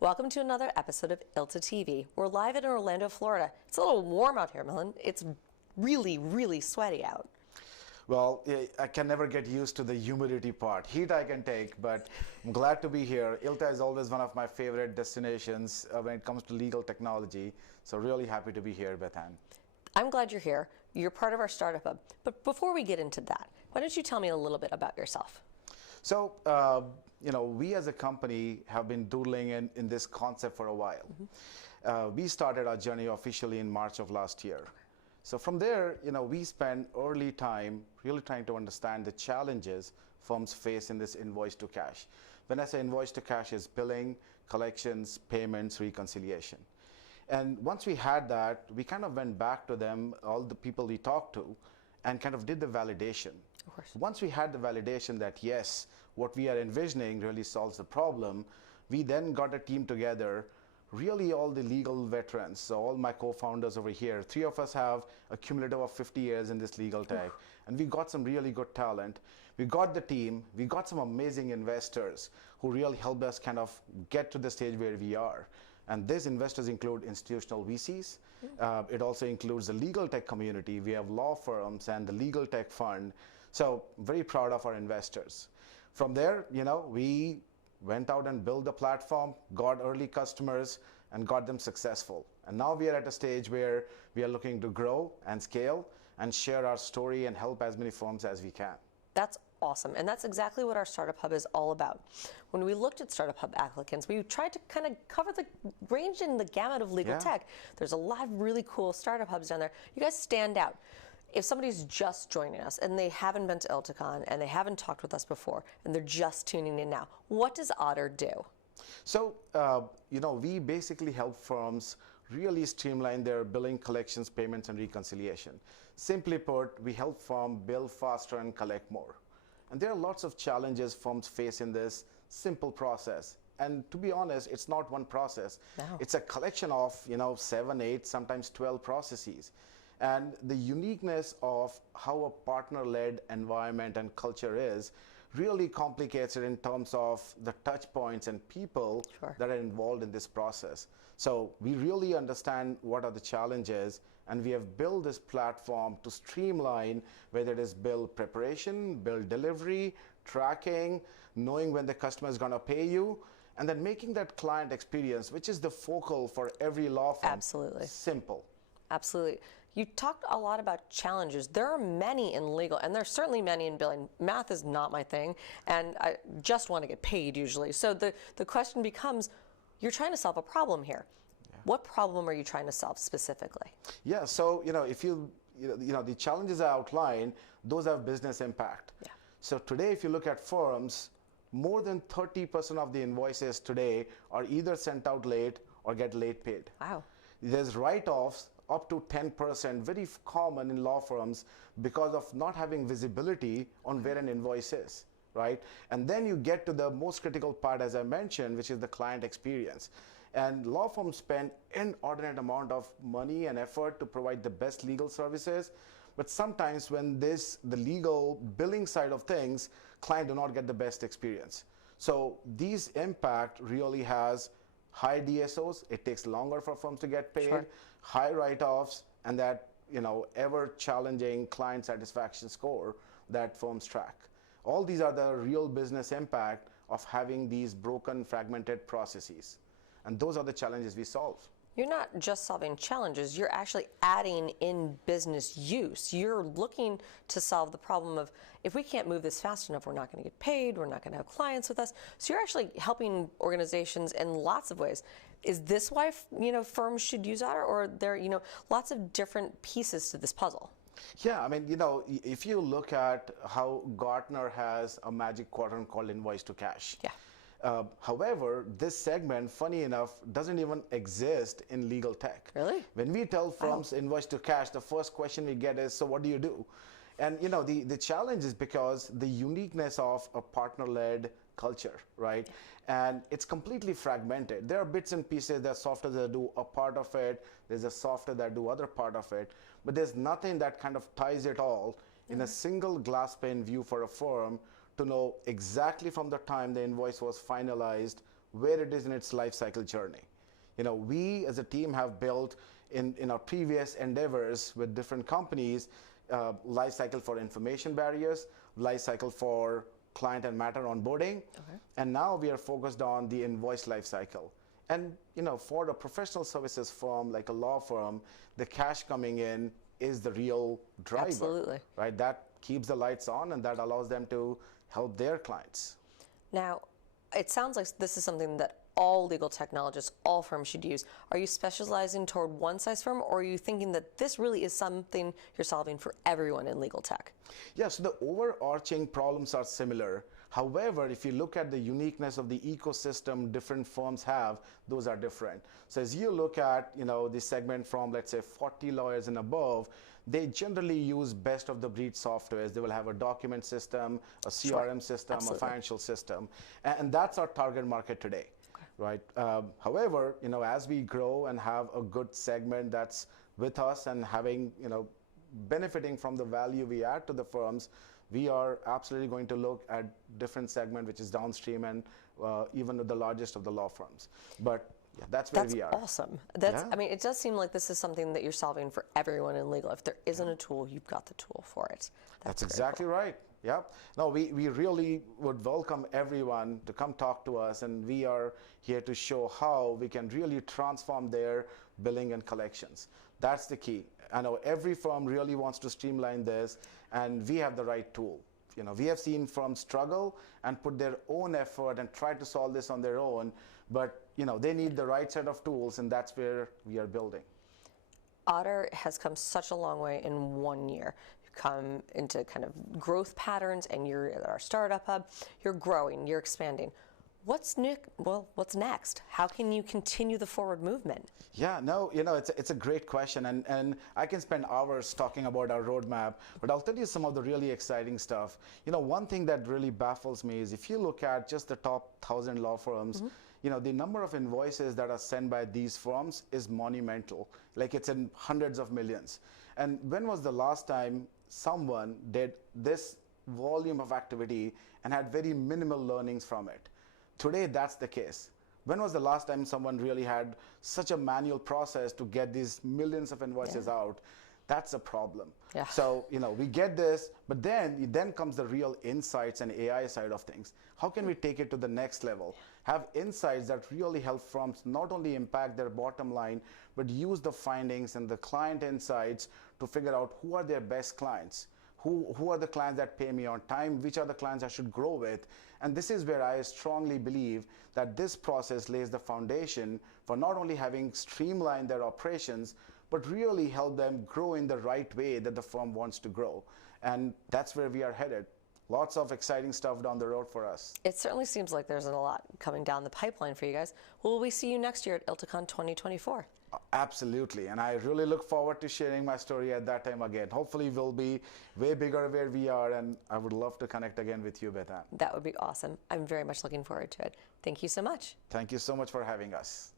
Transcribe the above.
Welcome to another episode of ILTA TV. We're live in Orlando, Florida. It's a little warm out here, Millen. It's really, really sweaty out. Well, I can never get used to the humidity part. Heat I can take, but I'm glad to be here. ILTA is always one of my favorite destinations when it comes to legal technology. So really happy to be here, Bethan. I'm glad you're here. You're part of our startup hub. But before we get into that, why don't you tell me a little bit about yourself? So, we as a company have been doodling in this concept for a while. We started our journey officially in March of last year. So from there, we spent early time really trying to understand the challenges firms face in this invoice to cash. When I say invoice to cash, is billing, collections, payments, reconciliation. And once we had that, we kind of went back to them, all the people we talked to, and kind of did the validation. Of course. Once we had the validation that yes, what we are envisioning really solves the problem, we then got a team together, really all the legal veterans. So all my co-founders over here, 3 of us have a cumulative of 50 years in this legal tech, and we got some really good talent. We got the team, we got some amazing investors who really helped us kind of get to the stage where we are. And these investors include institutional VCs. It also includes the legal tech community. We have law firms and the legal tech fund. So very proud of our investors. From there, we went out and built the platform, got early customers, and got them successful. And now we are at a stage where we are looking to grow and scale and share our story and help as many firms as we can. That's awesome. And that's exactly what our Startup Hub is all about. When we looked at Startup Hub applicants, we tried to kind of cover the range and the gamut of legal tech. There's a lot of really cool startup hubs down there. You guys stand out. If somebody's just joining us and they haven't been to ILTACON and they haven't talked with us before and they're just tuning in now, what does Oddr do? So, we basically help firms really streamline their billing, collections, payments, and reconciliation. Simply put, we help firms bill faster and collect more. And there are lots of challenges firms face in this simple process. And to be honest, it's not one process. No. It's a collection of, 7, 8, sometimes 12 processes. And the uniqueness of how a partner-led environment and culture is really complicates it in terms of the touch points and people that are involved in this process. So we really understand what are the challenges, and we have built this platform to streamline whether it is bill preparation, bill delivery, tracking, knowing when the customer is going to pay you, and then making that client experience, which is the focal for every law firm, simple. Absolutely. You talked a lot about challenges. There are many in legal, and there's certainly many in billing. Math is not my thing, and I just want to get paid usually. So the question becomes, you're trying to solve a problem here. What problem are you trying to solve specifically? Yeah, so if the challenges I outlined, those have business impact. Yeah. So today, if you look at firms, more than 30% of the invoices today are either sent out late or get late paid. Wow. There's write-offs up to 10%, very common in law firms because of not having visibility on where an invoice is, right? And then you get to the most critical part, as I mentioned, which is the client experience. And law firms spend inordinate amount of money and effort to provide the best legal services. But sometimes when the legal billing side of things, client do not get the best experience. So these impact really has high DSOs, it takes longer for firms to get paid, high write-offs, and that ever challenging client satisfaction score that firms track. All these are the real business impact of having these broken, fragmented processes. And those are the challenges we solve. You're not just solving challenges, you're actually adding in business use. You're looking to solve the problem of, if we can't move this fast enough, we're not going to get paid, we're not going to have clients with us. So you're actually helping organizations in lots of ways. Is this why firms should use Oddr, or are there lots of different pieces to this puzzle? Yeah, I mean, if you look at how Gartner has a magic quadrant called invoice to cash. Yeah. However, this segment, funny enough, doesn't even exist in legal tech. Really? When we tell firms invoice to cash, the first question we get is, so what do you do? And the challenge is because the uniqueness of a partner-led culture, right? And it's completely fragmented. There are bits and pieces, there's software that do a part of it, there's a software that do other part of it, but there's nothing that kind of ties it all in a single glass pane view for a firm to know exactly from the time the invoice was finalized where it is in its life cycle journey. You know, we as a team have built in our previous endeavors with different companies, life cycle for information barriers, life cycle for client and matter onboarding, and now we are focused on the invoice life cycle. And you know, for a professional services firm like a law firm, the cash coming in is the real driver. Absolutely. Right? That keeps the lights on and that allows them to help their clients. Now, it sounds like this is something that all legal technologists, all firms should use. Are you specializing toward one size firm, or are you thinking that this really is something you're solving for everyone in legal tech? Yes, the overarching problems are similar. However, if you look at the uniqueness of the ecosystem different firms have, those are different. So as you look at, you know, the segment from, let's say, 40 lawyers and above, they generally use best of the breed softwares. They will have a document system, a CRM system, Absolutely. a financial system, and that's our target market today. Right. However, you know, as we grow and have a good segment that's with us and having, you know, benefiting from the value we add to the firms, we are absolutely going to look at different segment, which is downstream and even the largest of the law firms. But yeah, that's where we are. That's awesome. I mean, it does seem like this is something that you're solving for everyone in legal. If there isn't a tool, you've got the tool for it. That's exactly right. Yeah. No, we really would welcome everyone to come talk to us, and we are here to show how we can really transform their billing and collections. That's the key. I know every firm really wants to streamline this, and we have the right tool. You know, we have seen firms struggle and put their own effort and try to solve this on their own, but you know, they need the right set of tools, and that's where we are building. Oddr has come such a long way in 1 year. You've come into kind of growth patterns, and you're at our startup hub. You're growing, you're expanding. What's new? Well, what's next? How can you continue the forward movement? Yeah, no, you know, it's a great question, and I can spend hours talking about our roadmap, but I'll tell you some of the really exciting stuff. You know, one thing that really baffles me is if you look at just the top 1,000 law firms, you know, the number of invoices that are sent by these firms is monumental. Like, it's in hundreds of millions. And when was the last time someone did this volume of activity and had very minimal learnings from it? Today, that's the case. When was the last time someone really had such a manual process to get these millions of invoices out? That's a problem. Yeah. So, you know, we get this, but then comes the real insights and AI side of things. How can we take it to the next level? Have insights that really help firms not only impact their bottom line, but use the findings and the client insights to figure out who are their best clients. Who are the clients that pay me on time? Which are the clients I should grow with? And this is where I strongly believe that this process lays the foundation for not only having streamlined their operations, but really help them grow in the right way that the firm wants to grow. And that's where we are headed. Lots of exciting stuff down the road for us. It certainly seems like there's a lot coming down the pipeline for you guys. Will we see you next year at ILTACON 2024? Absolutely, and I really look forward to sharing my story at that time again. Hopefully we'll be way bigger where we are, and I would love to connect again with you, Bethan. That would be awesome. I'm very much looking forward to it. Thank you so much. Thank you so much for having us.